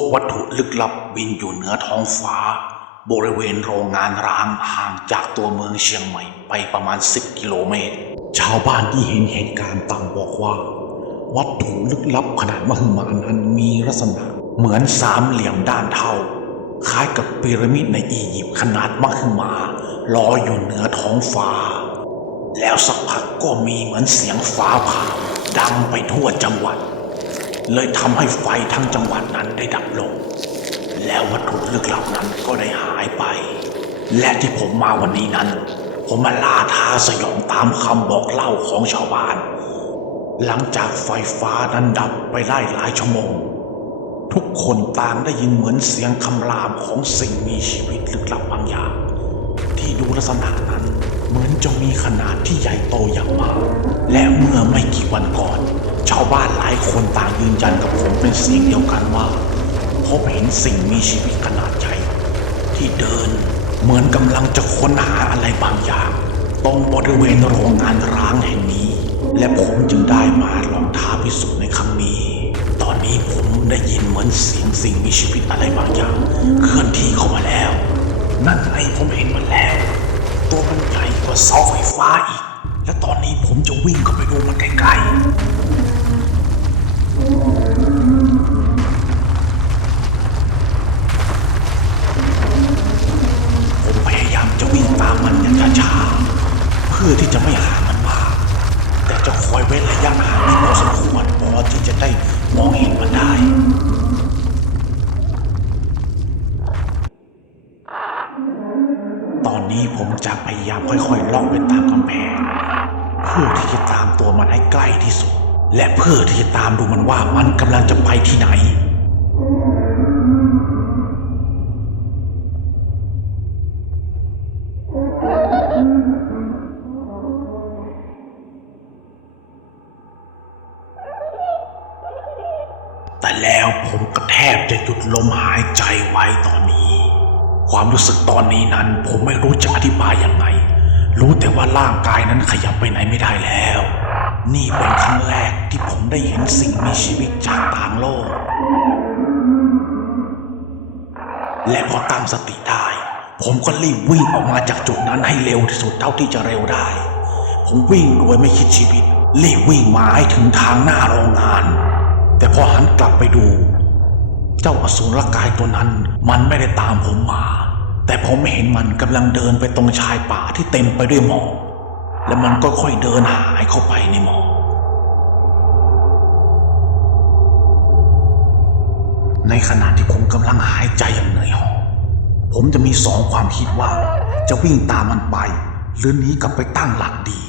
บวัตถุลึกลับบินอยู่เหนือท้องฟ้า บริเวณโรงงานร้างห่างจากตัวเมืองเชียงใหม่ไปประมาณ 10 กิโลเมตร ชาวบ้านที่เห็นเหตุการณ์ต่างบอกว่า วัตถุลึกลับขนาดมหึมานั้นมีลักษณะเหมือนสามเหลี่ยมด้านเท่า คล้ายกับพีระมิดในอียิปต์ขนาดมหึมาลอยอยู่เหนือท้องฟ้า แล้วสักพักก็มีเหมือนเสียงฟ้าผ่าดังไปทั่วจังหวัด เลยทำให้ไฟทั้งจังหวัดนั้นได้ดับลง แล้ววัตถุลึกลับนั้นก็ได้หายไป และที่ผมมาวันนี้นั้น ผมมาล่าท้าสยองตามคำบอกเล่าของชาวบ้าน หลังจากไฟฟ้านั้นดับไปได้หลายชั่วโมง ทุกคนต่างได้ยินเหมือนเสียงคำรามของสิ่งมีชีวิตลึกลับบางอย่าง ที่ดูลักษณะนั้นเหมือนจะมีขนาดที่ใหญ่โตอย่างมาก และเมื่อไม่กี่วันก่อน ชาวบ้านหลายคนต่างยืนยันกับผมเป็นเสียงเดียวกันว่าพบเห็นสิ่งมีชีวิตขนาดใหญ่ที่เดินเหมือนกำลังจะค้นหาอะไรบางอย่าง ตรงบริเวณโรงงานร้างแห่งนี้ และผมจึงได้มาลองท้าพิสูจน์ในครั้งนี้ ตอนนี้ผมได้ยินเหมือนเสียงสิ่งมีชีวิตอะไรบางอย่าง เคลื่อนที่เข้ามาแล้ว นั่นไงผมเห็นมันแล้ว ตัวมันใหญ่กว่าเสาไฟฟ้าอีก และตอนนี้ผมจะวิ่งเข้าไปดูมันใกลๆ ผมพยายามจะวิ่งตามมันอย่างช้าๆเพื่อที่จะไม่หามันมา แต่จะคอยเว้นระยะห่างที่พอสมควรพอที่จะได้มองเห็นมันได้ตอนนี้ผมจะพยายามค่อยๆล่องไปตามกำแพงเพื่อที่จะตามตัวมันให้ใกล้ที่สุด และเพื่อที่จะตามดูมันว่ามันกำลังจะไปที่ไหน แต่แล้วผมก็แทบจะหยุดลมหายใจไว้ตอนนี้ ความรู้สึกตอนนี้นั้น ผมไม่รู้จะอธิบายยังไง รู้แต่ว่าร่างกายนั้นขยับไปไหนไม่ได้แล้ว นี่เป็นครั้งแรกที่ผมได้เห็นสิ่งมีชีวิตจากต่างโลก และพอตั้งสติได้ ผมก็รีบวิ่งออกมาจากจุดนั้นให้เร็วที่สุดเท่าที่จะเร็วได้ ผมวิ่งโดยไม่คิดชีวิต รีบวิ่งมาให้ถึงทางหน้าโรงงาน แต่พอหันกลับไปดู เจ้าอสูรกายตัวนั้นมันไม่ได้ตามผมมา แต่ผมเห็นมันกำลังเดินไปตรงชายป่าที่เต็มไปด้วยหมอก และมันก็ค่อยเดินหายเข้าไปในหมอกในขณะที่ผมกำลังหายใจอย่างเหนื่อยหอบผมจะมีสองความคิดว่า จะวิ่งตามมันไป หรือหนีกลับไปตั้งหลักดี